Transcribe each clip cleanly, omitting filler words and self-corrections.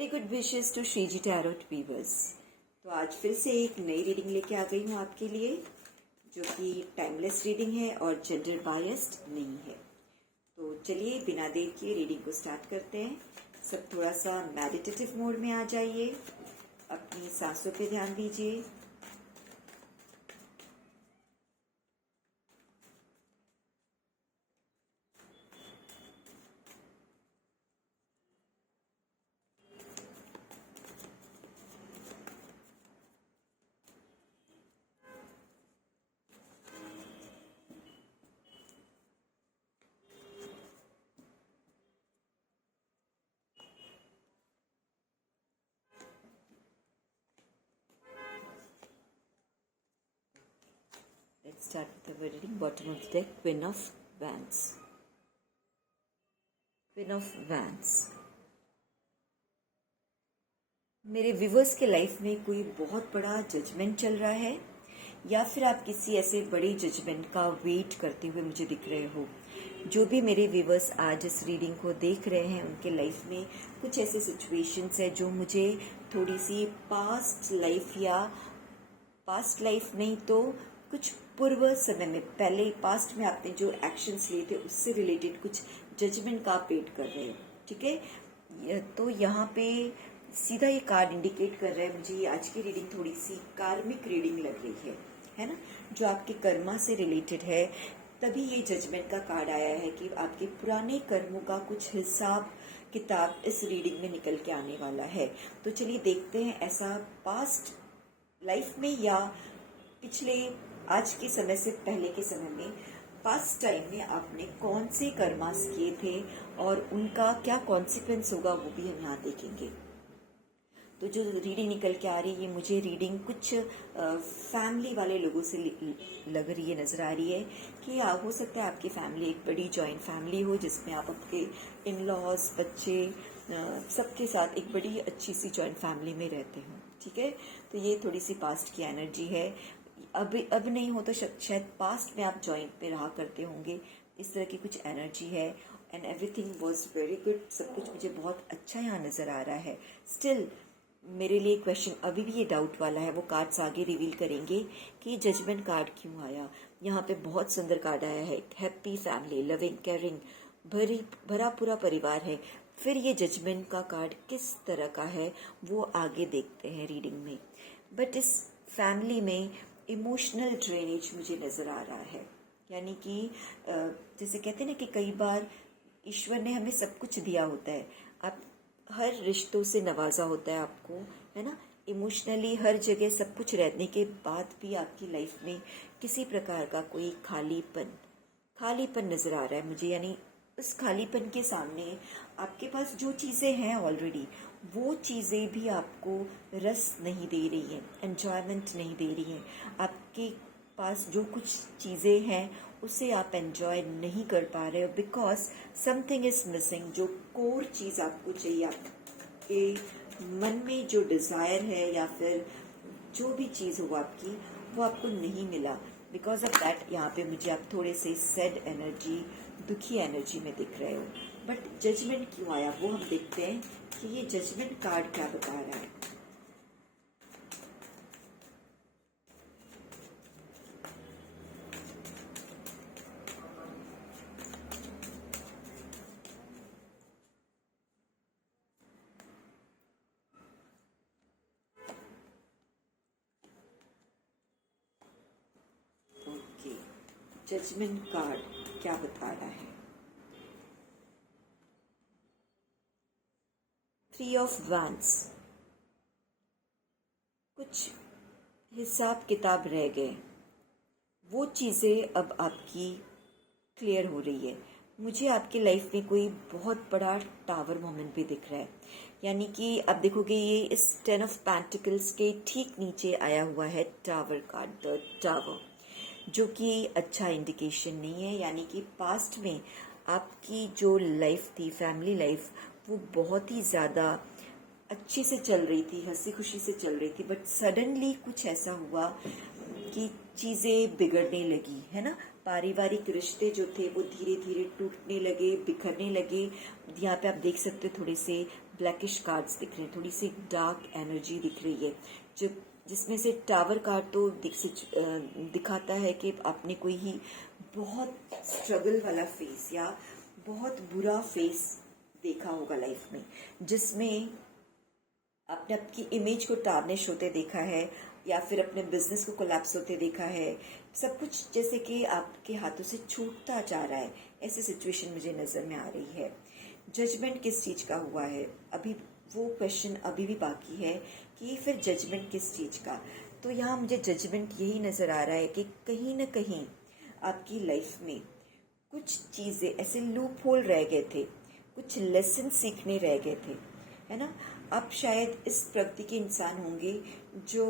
Very good wishes to Shriji tarot weavers. तो आज फिर से एक नई रीडिंग लेके आ गई हूँ आपके लिए, जो कि टाइमलेस रीडिंग है और जेंडर बायस्ड नहीं है। तो चलिए बिना देर किए रीडिंग को स्टार्ट करते हैं। सब थोड़ा सा मेडिटेटिव मोड में आ जाइए, अपनी सांसों पे ध्यान दीजिए। Let's start with the reading. Bottom of the deck, Queen of Wands. Queen of Wands. मेरे व्यूवर्स के लाइफ में कोई बहुत बड़ा जजमेंट चल रहा है, या फिर आप किसी ऐसे बड़े जजमेंट का वेट करते हुए मुझे दिख रहे हो। जो भी मेरे व्यूवर्स आज इस रीडिंग को देख रहे हैं, उनके लाइफ में कुछ ऐसे सिचुएशंस है जो मुझे थोड़ी सी पास्ट लाइफ नहीं तो कुछ पूर्व समय में, पहले पास्ट में आपने जो एक्शंस लिए थे उससे रिलेटेड कुछ जजमेंट का आप वेट कर रहे हो। ठीक है, तो यहाँ पे सीधा ये कार्ड इंडिकेट कर रहा है मुझे, ये आज की रीडिंग थोड़ी सी कार्मिक रीडिंग लग रही है ना, जो आपके कर्मा से रिलेटेड है। तभी ये जजमेंट का कार्ड आया है कि आपके पुराने कर्मों का कुछ हिसाब किताब इस रीडिंग में निकल के आने वाला है। तो चलिए देखते हैं ऐसा पास्ट लाइफ में या पिछले आज के समय से पहले के समय में, पास्ट टाइम में आपने कौन से कर्मास किए थे और उनका क्या कॉन्सिक्वेंस होगा, वो भी हम यहाँ देखेंगे। तो जो रीडिंग निकल के आ रही है, मुझे रीडिंग कुछ फैमिली वाले लोगों से लग रही है, नज़र आ रही है कि हो सकता है आपकी फैमिली एक बड़ी जॉइंट फैमिली हो, जिसमें आप आपके इन लॉज, बच्चे, सबके साथ एक बड़ी अच्छी सी जॉइंट फैमिली में रहते हो। ठीक है, तो ये थोड़ी सी पास्ट की एनर्जी है। अब नहीं हो तो शायद पास्ट में आप जॉइंट में रहा करते होंगे, इस तरह की कुछ एनर्जी है। And everything was very good, सब कुछ मुझे बहुत अच्छा यहाँ नज़र आ रहा है। स्टिल मेरे लिए क्वेश्चन अभी भी ये डाउट वाला है, वो कार्ड्स आगे रिवील करेंगे कि जजमेंट कार्ड क्यों आया। यहाँ पे बहुत सुंदर कार्ड आया है, हैप्पी फैमिली, लविंग, केयरिंग, भरा पूरा परिवार है। फिर ये जजमेंट का कार्ड किस तरह का है वो आगे देखते हैं रीडिंग में। बट इस फैमिली में इमोशनल ड्रेनेज मुझे नज़र आ रहा है, यानी कि जैसे कहते हैं ना कि कई बार ईश्वर ने हमें सब कुछ दिया होता है, आप हर रिश्तों से नवाजा होता है आपको, है ना। इमोशनली हर जगह सब कुछ रहने के बाद भी आपकी लाइफ में किसी प्रकार का कोई खालीपन नज़र आ रहा है मुझे। यानी उस खालीपन के सामने आपके पास जो चीज़ें हैं ऑलरेडी, वो चीज़ें भी आपको रस नहीं दे रही हैं, एन्जॉयमेंट नहीं दे रही हैं। आपके पास जो कुछ चीज़ें हैं उसे आप एंजॉय नहीं कर पा रहे हो, बिकॉज समथिंग इज मिसिंग। जो कोर चीज़ आपको चाहिए, आपके मन में जो डिज़ायर है या फिर जो भी चीज़ हो आपकी, वो आपको नहीं मिला। बिकॉज ऑफ दैट यहाँ पे मुझे आप थोड़े से सैड एनर्जी, दुखी एनर्जी में दिख रहे हो। बट जजमेंट क्यों आया वो हम देखते हैं कि ये जजमेंट कार्ड क्या बता रहा है। ओके, जजमेंट कार्ड क्या बता रहा है। 3 ऑफ वांड्स, कुछ हिसाब किताब रह गए, वो चीज़ें अब आपकी क्लियर हो रही है। मुझे आपकी लाइफ में कोई बहुत बड़ा टावर मोमेंट भी दिख रहा है, यानी कि आप देखोगे ये इस 10 ऑफ पेंटिकल्स के ठीक नीचे आया हुआ है टावर कार्ड, द टावर, जो कि अच्छा इंडिकेशन नहीं है। यानी कि पास्ट में आपकी जो लाइफ थी, फैमिली लाइफ, वो बहुत ही ज़्यादा अच्छी से चल रही थी, हंसी खुशी से चल रही थी। बट सडनली कुछ ऐसा हुआ कि चीज़ें बिगड़ने लगी, है ना। पारिवारिक रिश्ते जो थे वो धीरे धीरे टूटने लगे, बिखरने लगे। यहाँ पे आप देख सकते हो थोड़े से ब्लैकिश कार्ड्स दिख रहे हैं, थोड़ी सी डार्क एनर्जी दिख रही है, जो जिसमें से टावर कार्ड तो दिखाता है कि आपने कोई ही बहुत स्ट्रगल वाला फेस या बहुत बुरा फेस देखा होगा लाइफ में, जिसमें आपने आपकी इमेज को टार्निश होते देखा है या फिर अपने बिजनेस को कोलैप्स होते देखा है। सब कुछ जैसे कि आपके हाथों से छूटता जा रहा है, ऐसी सिचुएशन मुझे नज़र में आ रही है। जजमेंट किस चीज़ का हुआ है, अभी वो क्वेश्चन अभी भी बाकी है कि फिर जजमेंट किस चीज़ का। तो यहाँ मुझे जजमेंट यही नज़र आ रहा है कि कहीं ना कहीं आपकी लाइफ में कुछ चीज़ें ऐसे लूप होल रह गए थे, कुछ लेसन सीखने रह गए थे, है ना। आप शायद इस प्रकृति के इंसान होंगे जो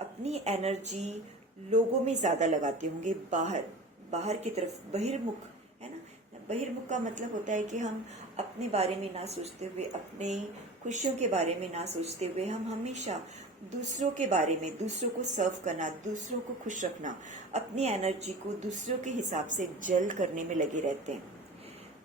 अपनी एनर्जी लोगों में ज़्यादा लगाते होंगे, बाहर की तरफ, बहिर्मुख, है ना। बहिर्मुख का मतलब होता है कि हम अपने बारे में ना सोचते हुए, अपने खुशियों के बारे में ना सोचते हुए, हम हमेशा दूसरों के बारे में, दूसरों को सर्व करना, दूसरों को खुश रखना, अपनी एनर्जी को दूसरों के हिसाब से जेल करने में लगे रहते हैं।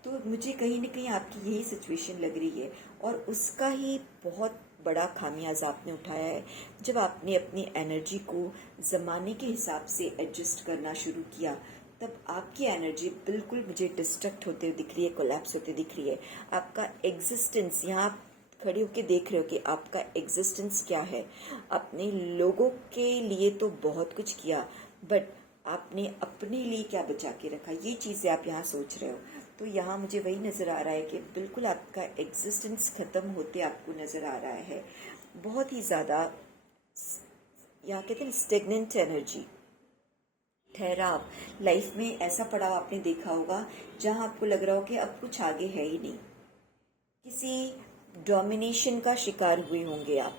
तो मुझे कहीं ना कहीं आपकी यही सिचुएशन लग रही है और उसका ही बहुत बड़ा खामियाजा आपने उठाया है जब आपने अपनी एनर्जी को ज़माने के हिसाब से एडजस्ट करना शुरू किया। तब आपकी एनर्जी बिल्कुल मुझे डिस्ट्रक्ट होते हुए दिख रही है, कोलैप्स होते दिख रही है। आपका एग्जिस्टेंस, यहाँ आप खड़े होकर देख रहे हो कि आपका एग्जिस्टेंस क्या है। आपने लोगों के लिए तो बहुत कुछ किया, बट आपने अपने लिए क्या बचा के रखा, ये चीज़ें आप यहाँ सोच रहे हो। तो यहाँ मुझे वही नज़र आ रहा है कि बिल्कुल आपका एग्जिस्टेंस ख़त्म होते आपको नज़र आ रहा है। बहुत ही ज़्यादा, यहाँ कहते हैं स्टेगनेंट एनर्जी, ठहराव। लाइफ में ऐसा पड़ाव आपने देखा होगा जहाँ आपको लग रहा हो कि अब कुछ आगे है ही नहीं। किसी डोमिनेशन का शिकार हुए होंगे आप,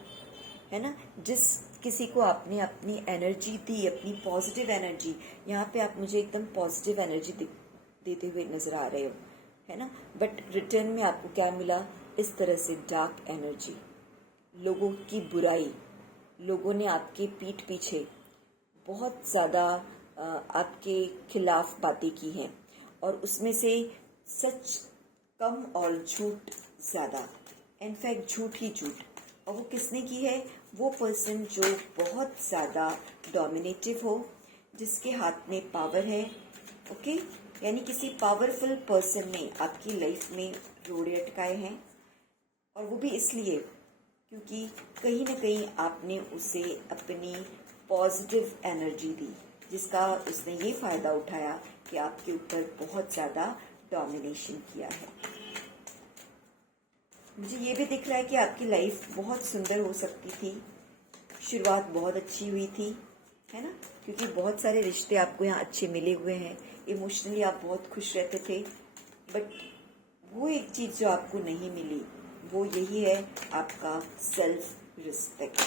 है ना। जिस किसी को आपने अपनी एनर्जी दी, अपनी पॉजिटिव एनर्जी, यहाँ पे आप मुझे एकदम पॉजिटिव एनर्जी देते हुए नजर आ रहे हो, है ना। बट रिटर्न में आपको क्या मिला, इस तरह से डार्क एनर्जी, लोगों की बुराई, लोगों ने आपके पीठ पीछे बहुत ज़्यादा आपके खिलाफ बातें की हैं और उसमें से सच कम और झूठ ज़्यादा, इनफैक्ट झूठ ही झूठ। और वो किसने की है, वो पर्सन जो बहुत ज़्यादा डोमिनेटिव हो, जिसके हाथ में पावर है, ओके। यानी किसी पावरफुल पर्सन ने आपकी लाइफ में रोड़े अटकाए हैं, और वो भी इसलिए क्योंकि कहीं ना कहीं आपने उसे अपनी पॉजिटिव एनर्जी दी, जिसका उसने ये फ़ायदा उठाया कि आपके ऊपर बहुत ज़्यादा डोमिनेशन किया है। मुझे ये भी दिख रहा है कि आपकी लाइफ बहुत सुंदर हो सकती थी, शुरुआत बहुत अच्छी हुई थी, है ना, क्योंकि बहुत सारे रिश्ते आपको यहाँ अच्छे मिले हुए हैं, इमोशनली आप बहुत खुश रहते थे। बट वो एक चीज़ जो आपको नहीं मिली वो यही है आपका सेल्फ रिस्पेक्ट।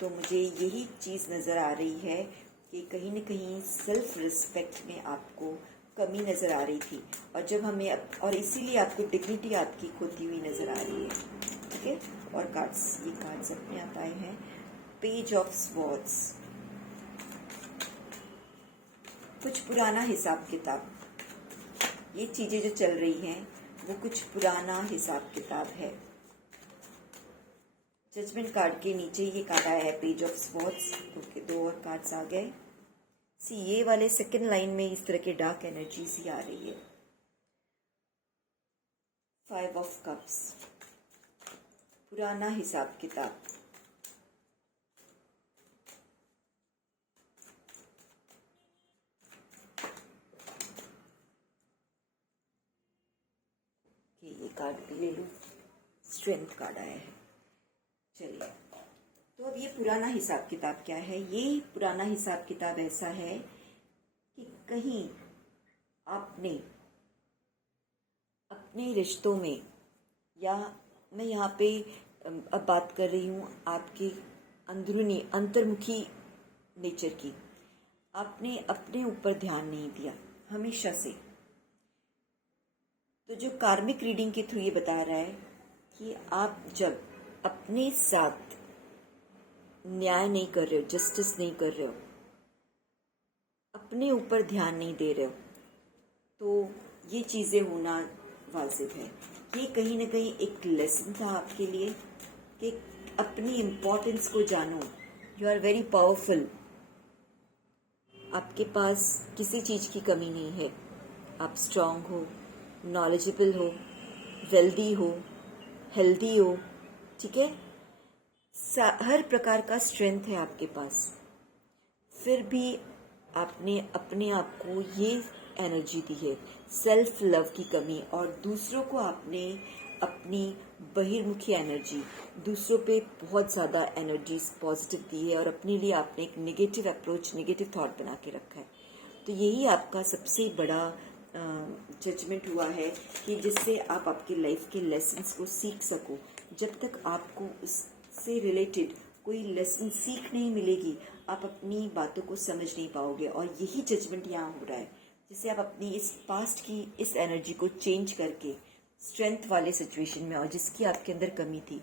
तो मुझे यही चीज़ नज़र आ रही है कि कहीं ना कहीं सेल्फ रिस्पेक्ट में आपको कमी नज़र आ रही थी, और जब हमें, और इसीलिए आपको डिग्निटी आपकी खोती हुई नज़र आ रही है, ठीक है। और कार्ड्स, ये कार्ड्स अपने आप आए हैं, पेज ऑफ स्वॉर्ड्स, कुछ पुराना हिसाब किताब, ये चीज़ें जो चल रही हैं वो कुछ पुराना हिसाब किताब है। जजमेंट कार्ड के नीचे ये कार्ड आया है, पेज ऑफ स्वॉर्ड्स, क्योंकि दो और कार्ड्स आ गए। सी ये वाले सेकंड लाइन में इस तरह के डार्क एनर्जीज ही आ रही है। 5 ऑफ कप्स, पुराना हिसाब किताब, ये कार्ड भी ले लूं, स्ट्रेंथ कार्ड आया है। चलिए, तो अब ये पुराना हिसाब किताब क्या है। ये पुराना हिसाब किताब ऐसा है कि कहीं आपने अपने रिश्तों में, या मैं यहाँ पे अब बात कर रही हूँ आपके अंदरूनी अंतर्मुखी नेचर की, आपने अपने ऊपर ध्यान नहीं दिया हमेशा से। तो जो कार्मिक रीडिंग के थ्रू ये बता रहा है कि आप जब अपने साथ न्याय नहीं कर रहे हो, जस्टिस नहीं कर रहे हो, अपने ऊपर ध्यान नहीं दे रहे हो, तो ये चीज़ें होना वाजिब है ये कहीं ना कहीं एक लेसन था आपके लिए कि अपनी इम्पोर्टेंस को जानो। You are very powerful. आपके पास किसी चीज़ की कमी नहीं है। आप स्ट्रांग हो, नॉलेजेबल हो, वेल्दी हो, हेल्दी हो, ठीक है। हर प्रकार का स्ट्रेंथ है आपके पास। फिर भी आपने अपने आप को ये एनर्जी दी है, सेल्फ लव की कमी, और दूसरों को आपने अपनी बहिर्मुखी एनर्जी, दूसरों पे बहुत ज़्यादा एनर्जी पॉजिटिव दी है, और अपने लिए आपने एक नेगेटिव अप्रोच, नेगेटिव थॉट बना के रखा है। तो यही आपका सबसे बड़ा जजमेंट हुआ है कि जिससे आप आपकी लाइफ के लेसन्स को सीख सको। जब तक आपको उससे रिलेटेड कोई लेसन सीख नहीं मिलेगी, आप अपनी बातों को समझ नहीं पाओगे। और यही जजमेंट यहाँ हो रहा है, जिससे आप अपनी इस पास्ट की इस एनर्जी को चेंज करके स्ट्रेंथ वाले सिचुएशन में, और जिसकी आपके अंदर कमी थी,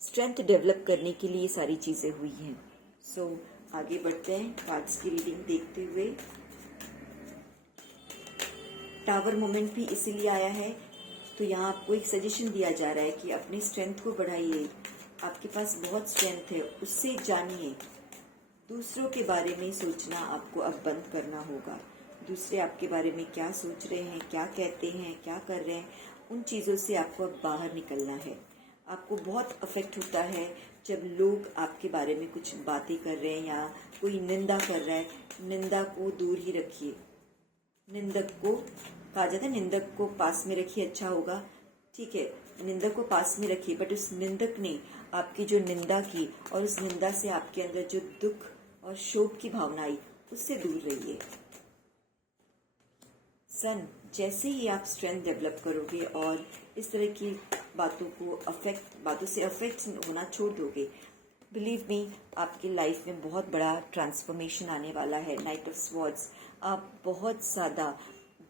स्ट्रेंथ डेवलप करने के लिए ये सारी चीज़ें हुई हैं। सो आगे बढ़ते हैं कार्ड्स की रीडिंग देखते हुए। टावर मोमेंट भी इसीलिए आया है, तो यहाँ आपको एक सजेशन दिया जा रहा है कि अपनी स्ट्रेंथ को बढ़ाइए। आपके पास बहुत स्ट्रेंथ है, उससे जानिए। दूसरों के बारे में सोचना आपको अब बंद करना होगा। दूसरे आपके बारे में क्या सोच रहे हैं, क्या कहते हैं, क्या कर रहे हैं, उन चीज़ों से आपको अब बाहर निकलना है। आपको बहुत अफेक्ट होता है जब लोग आपके बारे में कुछ बातें कर रहे हैं या कोई निंदा कर रहा है। निंदा को दूर ही रखिए। निंदक को कहा जाता है, निंदक को पास में रखिए अच्छा होगा, ठीक है। निंदक को पास में रखिए, बट उस निंदक ने आपकी जो निंदा की और उस निंदा से आपके अंदर जो दुख और शोक की भावना आई, उससे दूर रहिए। सन, जैसे ही आप स्ट्रेंथ डेवलप करोगे और इस तरह की बातों से अफेक्ट होना छोड़ दोगे, बिलीव मी, आपकी लाइफ में बहुत बड़ा ट्रांसफॉर्मेशन आने वाला है। नाइट ऑफ स्वॉर्ड्स, आप बहुत ज़्यादा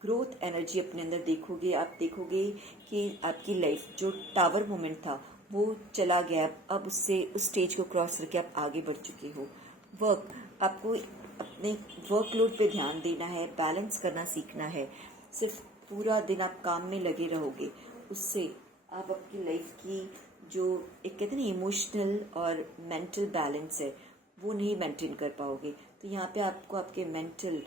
ग्रोथ एनर्जी अपने अंदर देखोगे। आप देखोगे कि आपकी लाइफ जो टावर मोमेंट था वो चला गया, अब उससे उस स्टेज को क्रॉस करके आप आगे बढ़ चुके हो। वर्क, आपको अपने वर्कलोड पे ध्यान देना है, बैलेंस करना सीखना है। सिर्फ पूरा दिन आप काम में लगे रहोगे, उससे आप अपनी लाइफ की जो एक कहते हैं ना इमोशनल और मेंटल बैलेंस है, वो नहीं मेंटेन कर पाओगे। तो यहाँ पे आपको आपके मेंटल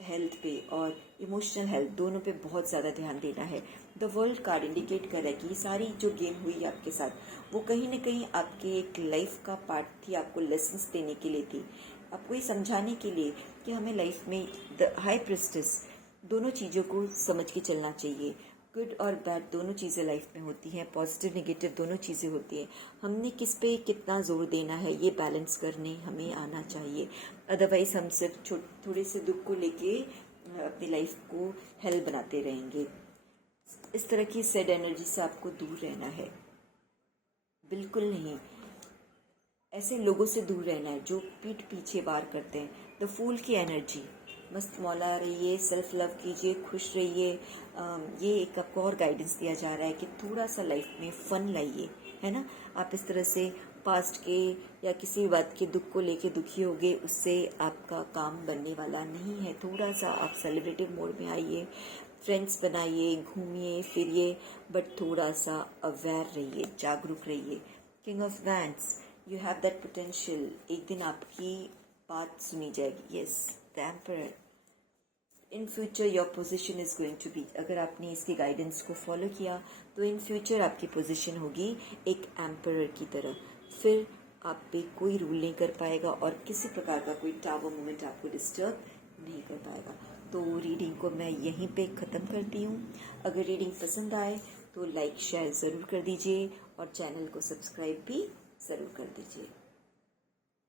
हेल्थ पे और इमोशनल हेल्थ दोनों पे बहुत ज़्यादा ध्यान देना है। द वर्ल्ड कार्ड इंडिकेट कर रहा है कि ये सारी जो गेम हुई आपके साथ, वो कहीं ना कहीं आपके एक लाइफ का पार्ट थी, आपको लेसन्स देने के लिए थी, आपको ये समझाने के लिए कि हमें लाइफ में द हाई प्रिस्टेस दोनों चीज़ों को समझ के चलना चाहिए। गुड और बैड दोनों चीज़ें लाइफ में होती हैं, पॉजिटिव नेगेटिव दोनों चीज़ें होती हैं। हमने किस पे कितना जोर देना है, ये बैलेंस करने हमें आना चाहिए। अदरवाइज हम सिर्फ थोड़े से दुख को लेके अपनी लाइफ को हेल बनाते रहेंगे। इस तरह की सैड एनर्जी से आपको दूर रहना है, बिल्कुल नहीं। ऐसे लोगों से दूर रहना है जो पीठ पीछे वार करते हैं। द फूल की एनर्जी, मस्त मौला रहिए, सेल्फ लव कीजिए, खुश रहिए। ये एक आपको और गाइडेंस दिया जा रहा है कि थोड़ा सा लाइफ में फन लाइए, है ना। आप इस तरह से पास्ट के या किसी बात के दुख को लेके दुखी होगे, उससे आपका काम बनने वाला नहीं है। थोड़ा सा आप सेलिब्रेटिव मोड में आइए, फ्रेंड्स बनाइए, घूमिए फिरिए, बट थोड़ा सा अवेयर रहिए, जागरूक रहिए। King of wands, you have that potential. एक दिन आपकी बात सुनी जाएगी। Yes, the emperor, in future your position is going to be, अगर आपने इसके गाइडेंस को फॉलो किया तो इन फ्यूचर आपकी पोजीशन होगी एक एम्परर की तरह। फिर आप पे कोई रूल नहीं कर पाएगा और किसी प्रकार का कोई टावर मोमेंट आपको डिस्टर्ब नहीं कर पाएगा। तो रीडिंग को मैं यहीं पे ख़त्म करती हूँ। अगर रीडिंग पसंद आए तो लाइक शेयर ज़रूर कर दीजिए और चैनल को सब्सक्राइब भी ज़रूर कर दीजिए।